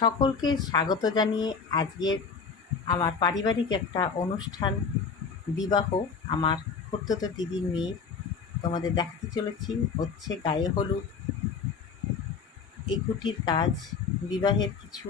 সকলকে স্বাগত জানিয়ে আজকের আমার পারিবারিক একটা অনুষ্ঠান, বিবাহ আমার খুড়তুতো দিদির মেয়ের তোমাদের দেখাতে চলেছি। হচ্ছে গায়ে হলুদ, একুটির কাজ, বিবাহের কিছু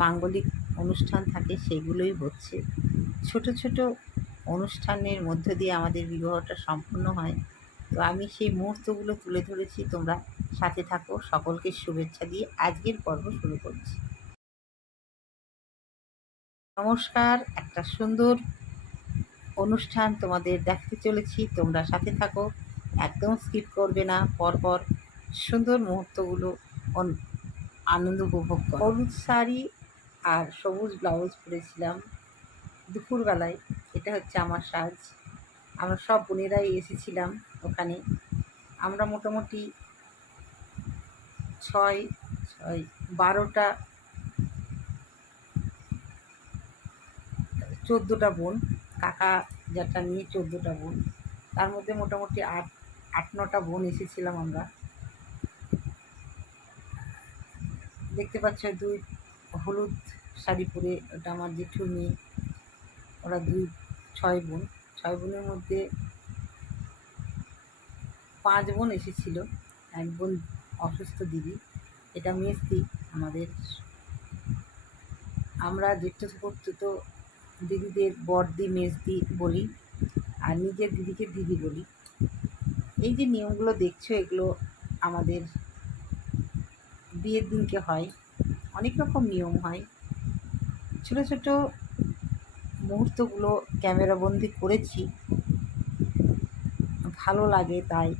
মাঙ্গলিক অনুষ্ঠান থাকে, সেগুলোই হচ্ছে। ছোট ছোট অনুষ্ঠানের মধ্য দিয়ে আমাদের বিবাহটা সম্পূর্ণ হয়। তো আমি সেই মুহূর্তগুলো তুলে ধরেছি, তোমরা সাথে থাকো। সকলকে শুভেচ্ছা দিয়ে আজকের পর্ব শুরু করছি। নমস্কার, একটা সুন্দর অনুষ্ঠান তোমাদের দেখাতে চলেছি, তোমরা সাথে থাকো, একদম স্কিপ করবে না। পরপর সুন্দর মুহূর্তগুলো আনন্দ উপভোগ করো। হলুদ শাড়ি আর সবুজ ব্লাউজ পরেছিলাম দুপুরবেলায়, এটা হচ্ছে আমার সাজ। আমরা সব বোনেরাই এসেছিলাম ওখানে। আমরা মোটামুটি 14টা বোন, কাকা যেটা নিয়ে 14টা বোন, তার মধ্যে মোটামুটি 8-9টা বোন এসেছিলাম আমরা। দেখতে পাচ্ছ দুই হলুদ শাড়ি পরে, ওটা আমার জেঠুর মেয়ে। ওরা 6 বোন। 6 বোনের মধ্যে 5 বোন এসেছিল, 1 বোন অসুস্থ দিদি, এটা মেজদি আমাদের। আমরা জেঠু দিদিদের বড়দি মেজদি বলি, আর নিজের দিদিকে দিদি বলি। এই যে নিয়মগুলো দেখছো, এগুলো আমাদের বিয়ের দিনকে হয়। অনেক রকম নিয়ম হয়। ছোট ছোট মুহূর্তগুলো ক্যামেরাবন্দি করেছি, ভালো লাগে তাই।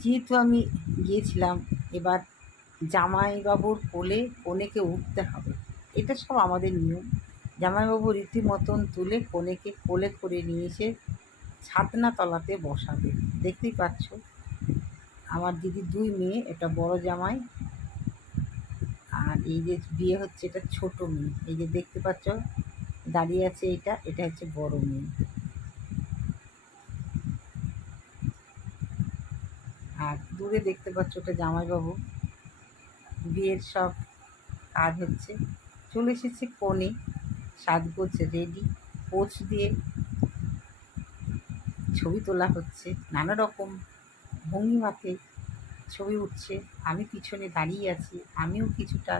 যেহেতু আমি গিয়েছিলাম, এবার জামাইবাবুর কোলে কনেকে উঠতে হবে, এটা সব আমাদের নিয়ম। জামাইবাবু রীতিমতন তুলে কনেকে কোলে করে নিয়ে এসে ছাতনা তলাতে বসাবে। দেখতেই পাচ্ছ আমার দিদির 2 মেয়ে, এটা বড় জামাই, আর এই যে বিয়ে হচ্ছে এটা ছোট মেয়ে। এই যে দেখতে পাচ্ছ দাঁড়িয়ে আছে, এটা হচ্ছে বড় মেয়ে। আর দূরে দেখতে পাচ্ছ ওটা জামাইবাবু। বিয়ের সব কাজ হচ্ছে। চলে এসেছে কনে, সাজগোজ রেডি, পোজ দিয়ে ছবি তোলা হচ্ছে। নানা রকম ভঙ্গিমাতে ছবি উঠছে। আমি পিছনে দাঁড়িয়ে আছি, আমিও কিছুটা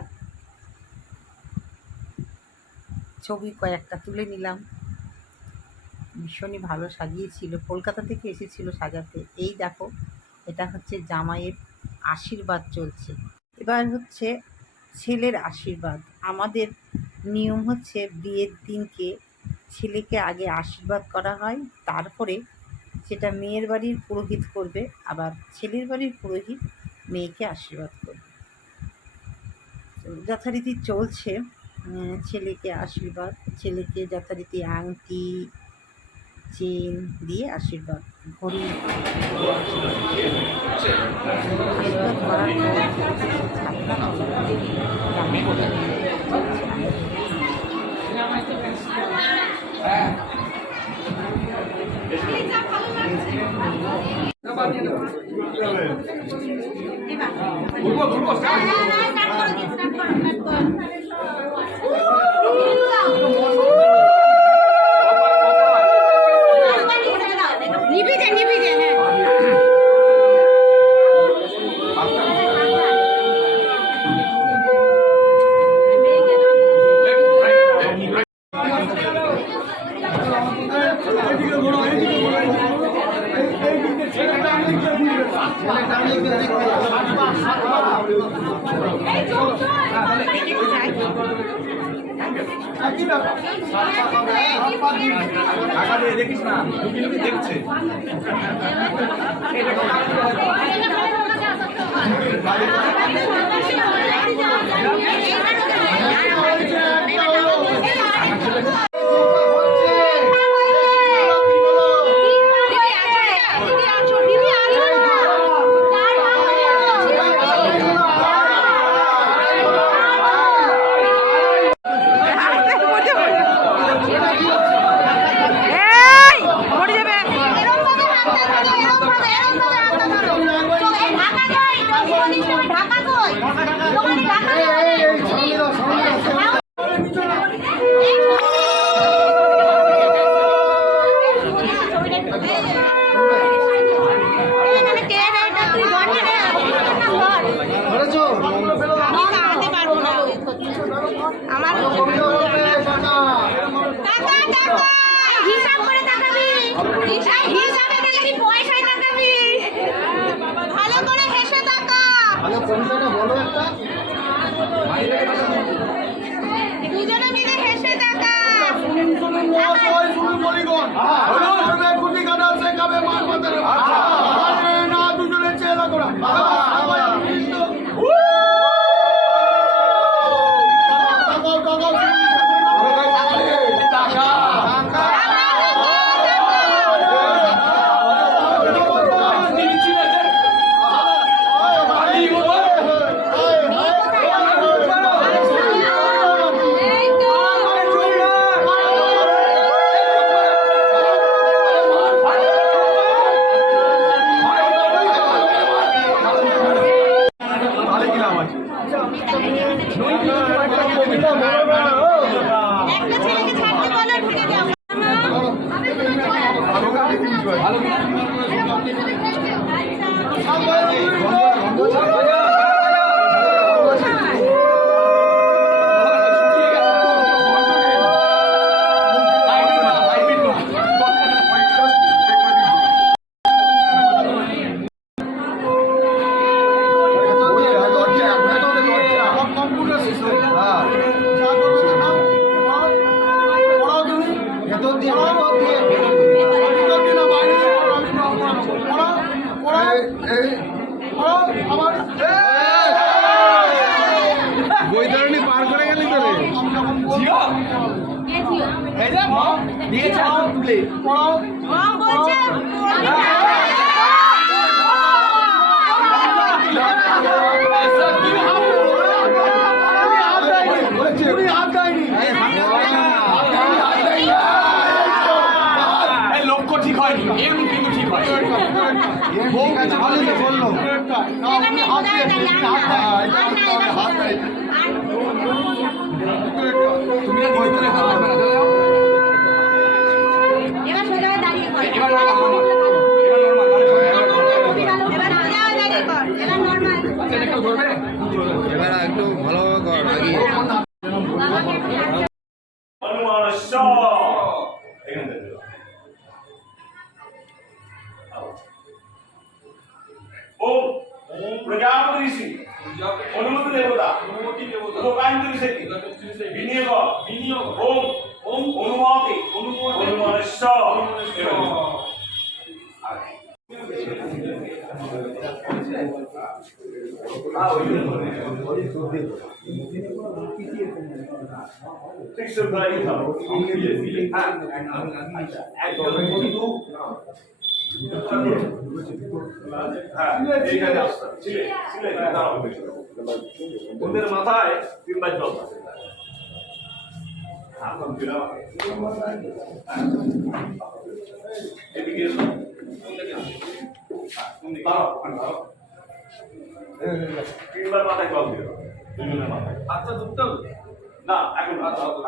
ছবি কয়েকটা তুলে নিলাম। ভীষণই ভালো সাজিয়েছিল, কলকাতা থেকে এসেছিল সাজাতে। এই দেখো, এটা হচ্ছে জামাইয়ের আশীর্বাদ চলছে। এবার হচ্ছে ছেলের আশীর্বাদ। আমাদের নিয়ম হচ্ছে বিয়ের দিনকে ছেলেকে আগে আশীর্বাদ করা হয়, তারপরে সেটা মেয়ের বাড়ির পুরোহিত করবে, আবার ছেলের বাড়ির পুরোহিত মেয়েকে আশীর্বাদ করবে। যথারীতি চলছে ছেলেকে আশীর্বাদ। ছেলেকে যথারীতি আংটি, চেন দিয়ে আশীর্বাদ, ঘড়ি আশীর্বাদ করার দেখিস না, দেখছে। ঢাকা আমার হিসাব করে তাকাবি, হিসাবে গেলে কি পয়সায় তাকাবি, ভালো করে হেসে তাকা, দুজনে মিলে হেসে তাকা। দুজনে চেলা করা একটা ছেলেকে ছাড়তে বলো, ঢুকে যাও। বৈতরণী পার করে গেলি তো রে মা বলছে লক্ষ্য ঠিক হয়নি, এমনি কিন্তু ঠিক হয়। বললো এবার নেই, কোথায় দাঁড়িয়ে আর না, আর না, তুমি না দিদি করে কথা বলবে না, চলে যাও। এবার সোজা হয়ে দাঁড়িয়ে কর, এবার এবার normal, নর্মাল, এবার normal, এবার সোজা হয়ে দাঁড়িয়ে কর, এবার নর্মাল। আচ্ছা, এটা কেউ ধরবে? এবার একটু ভালোভাবে কর আগে ओम प्रजापति ऋषि अनुमति देवता लोकांत ऋषि विनियोग ओम ओम अनुमति अनुमनश्च ঠিক শ্রদ্ধায় থাকো একদম ওদের মাথায় তিনবার জল থাকে এদিকে এসো। তিনবার মাথায় জল দিয়ে দাও, দুজনের মাথায়। আচ্ছা দুটো না এখন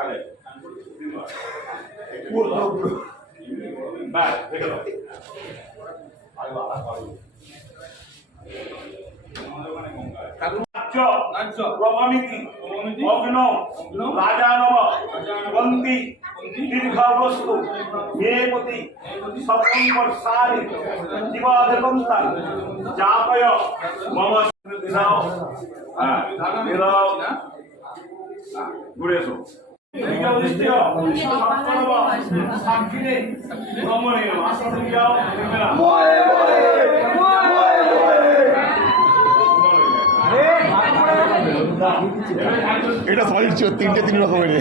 আগে তিনবার ব্যাস দেখে দাও প্রভামিতি অগ্নম রাজানব বন্দি দীর্ঘাবস্তু মেপতি সপঙ্কর্ষারি জীবাধিপন্তা জাতয় মম দিদাও দিদাও ঘুরে এসো সাক্ষীরে রমণীয় আশা থেকে যাও এটা সলিড ছিল তিনটে তিন রকমের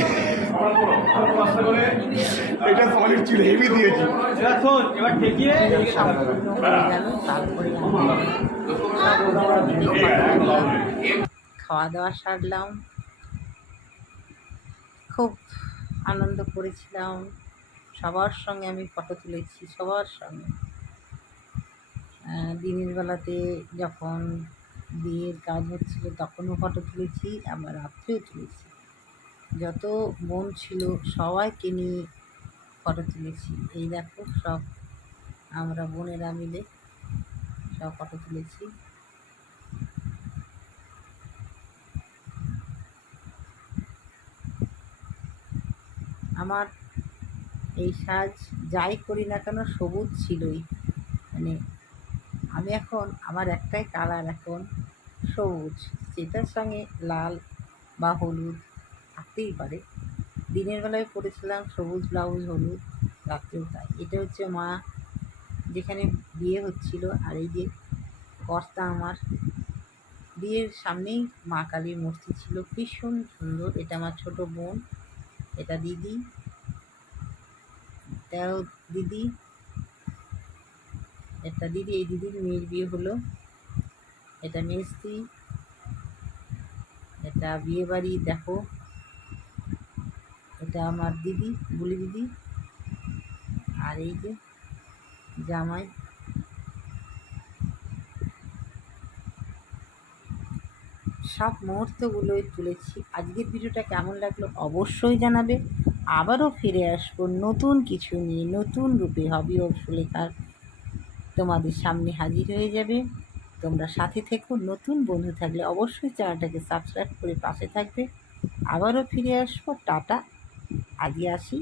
এটা সলিড ছিল হেভি দিয়েছি এবার ঠেকিয়ে গেল, তারপরে খাওয়া দাওয়া সারলাম, খুব আনন্দ করেছিলাম, সবার সঙ্গে আমি ফটো তুলেছি, সবার সঙ্গে। দিনের বেলাতে যখন বিয়ের কাজ হচ্ছিল তখনও ফটো তুলেছি, আবার রাত্রেও তুলেছি। যত বোন ছিল সবাইকে নিয়ে ফটো তুলেছি। এই দেখো সব আমরা বোনেরা মিলে সব ফটো তুলেছি। আমার এই সাজ যাই করি না কেন সবুজ ছিলই, মানে আমি এখন আমার একটাই কালার এখন সবুজ, সেটার সঙ্গে লাল বা হলুদ থাকতেই পারে। দিনের বেলায় পরেছিলাম সবুজ ব্লাউজ, হলুদ, রাত্রেও তাই। এটা হচ্ছে মা যেখানে বিয়ে হচ্ছিল, আর এই যে কর্তা আমার বিয়ের সামনেই মা কালীর মূর্তি ছিল, ভীষণ সুন্দর। এটা আমার ছোট বোন, এটা দিদি, এটাও দিদি, এটা দিদি, এই দিদির মেয়ের বিয়ে হলো, এটা মেজদি, এটা বিয়ে বাড়ি দেখো, এটা আমার দিদি, বুলি দিদি, আর এই যে জামাই। সব মুহূর্তগুলোই তুলেছি। আজকের ভিডিওটা কেমন লাগলো অবশ্যই জানাবে। আবারও ফিরে আসবো নতুন কিছু নিয়ে, নতুন রূপে। হবি ও সুলেখার তোমাদের সামনে হাজির হয়ে যাবে। তোমরা সাথে থেকো। নতুন বন্ধু থাকলে অবশ্যই চ্যানেলটাকে সাবস্ক্রাইব করে পাশে থাকবে। আবারও ফিরে আসবো। টাটা, আজকে আসি।